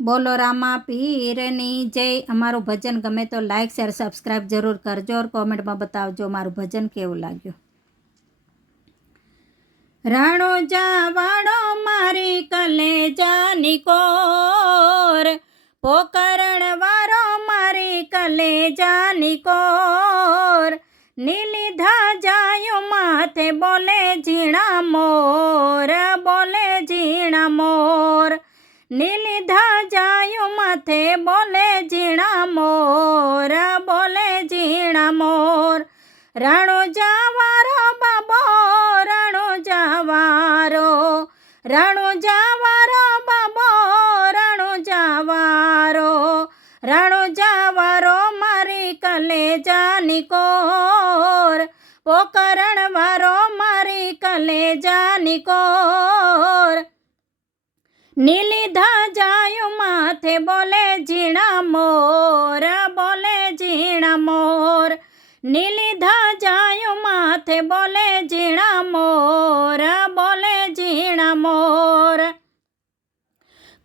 બોલો રામા પીરની જય. અમારું ભજન ગમે તો લાઈક શેર સબસ્ક્રાઈબ જરૂર કરજો ઓર કોમેન્ટમાં બતાવજો મારું ભજન કેવું લાગ્યું. રાણો જાવાડો મારી કલેજાની કોર, પોકરણ વારો મારી કલેજાની કોર. નીલીધા જાયો માથે બોલે ઝીણા મોર, બોલે ઝીણા મોર. નીલીધા માથે બોલે ઝીણા મોર, બોલે ઝીણા મોર, રાણો જાવારો બાબો, રાણો જાવારો રાણો જાવારો બાબો, રાણો જાવારો રાણો જાવારો મારી કલેજાની કોર, પોકરણ વારો મારી કલેજાની કોર. નીલીધા જાયું માથે બોલે ઝીણા મોર, બોલે ઝીણા મોર. નીલીધા જાયું માથે બોલે ઝીણા મોર, બોલે ઝીણા મોર.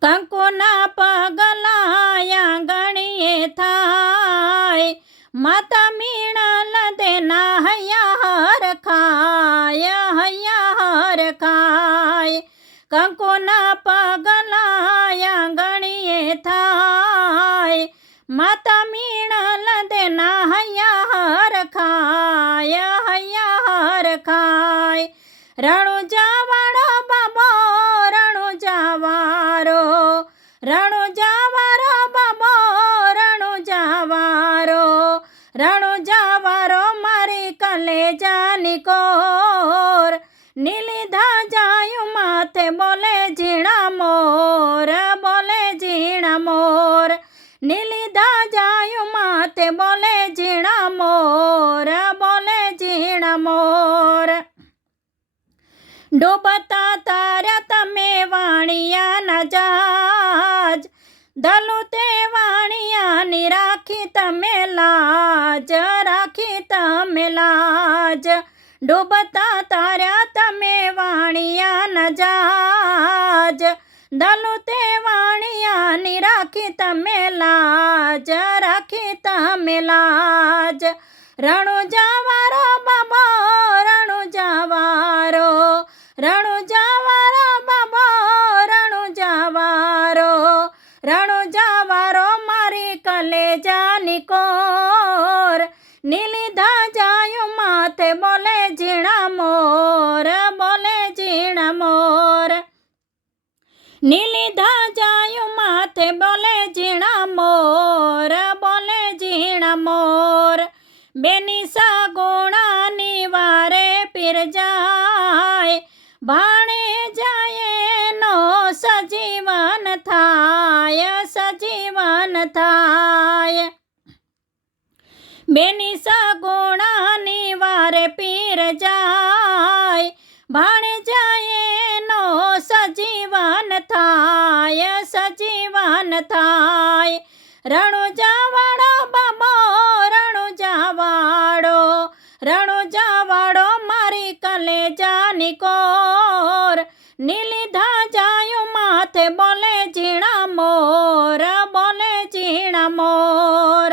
કંકુના પગલાયા ગણીએ થાય, માતા મીણા પગલાયા ગણીએ થાય. માતા મીણા લદેના હૈયા હર ખાય હૈયા હર ખાય. રણુ જાવાડો બાબો, રણુ જાવારો રણુ જાવારો બાબો, રણુ જાવારો. રણુ જાવારો મારી કલેજાની કોર નીલીધા નીલીધા જાયું માથે બોલે ઝીણા મોર, બોલે ઝીણા મોર. ડૂબતા તાર્યા તમે વાણિયા ના જાજ, દલુ તે વાણિયાની રાખી તમે લાજ, રાખી તમે લાજ. ડૂબતા તાર્યા તમે વાણિયા ન જાજ દલુ તે વાણિયાની રાખી તમે લાજ, રાખી તમે લાજ. રણુ જાવારો બાબો, રણુ જાવારો. રણુ જાવારો બાબો, રણુ જાવારો. રણુ જાવારો મારી કલેજાની કોર. નીલીધા જાયું માથે બોલે ઝીણા મોર, બોલે ઝીણા મોર. બેની સગુણાની વારે પીર જાય, ભાણે જાય નો સજીવન થાય સજીવન થાય. બેની સગુણાની વારે પીર જાય થાય સજીવન થાય. રણુ જાવાડો બાબો રણુ જાવાડો મારી કલેજાની કોર. નીલીધા જાયું માથે બોલે ઝીણા મોર, બોલે ઝીણા મોર.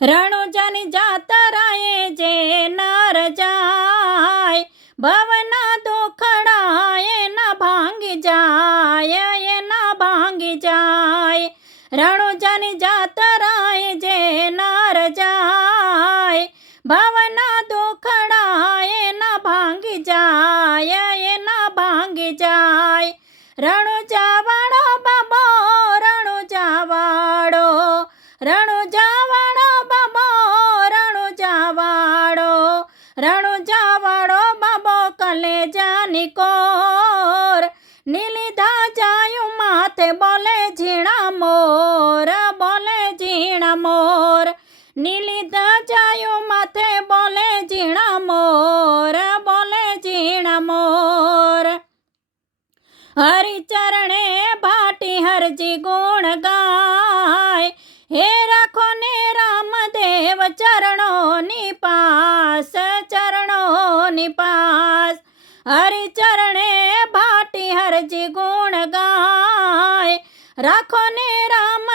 રણુજાની જાતરાએ જે નર જાય, ભવના દુખડાએ એના ભાંગી જાય. રણુ જાવાડો બાબો કલેજાની કોર નીલીધા જાયું માથે બોલે ઝીણા મોર, બોલે ઝીણા મોર. નીલીધા જાયું માથે બોલે ઝીણા મોર, બોલે ઝીણા મોર. હરિચરણે ભાટી હરજી ગુણ ગાય. હે રાખો ને રામદેવ ચરણોની હરિચરણે ભાટી હરજી ગુણ ગાય. રાખો ને રામદેવ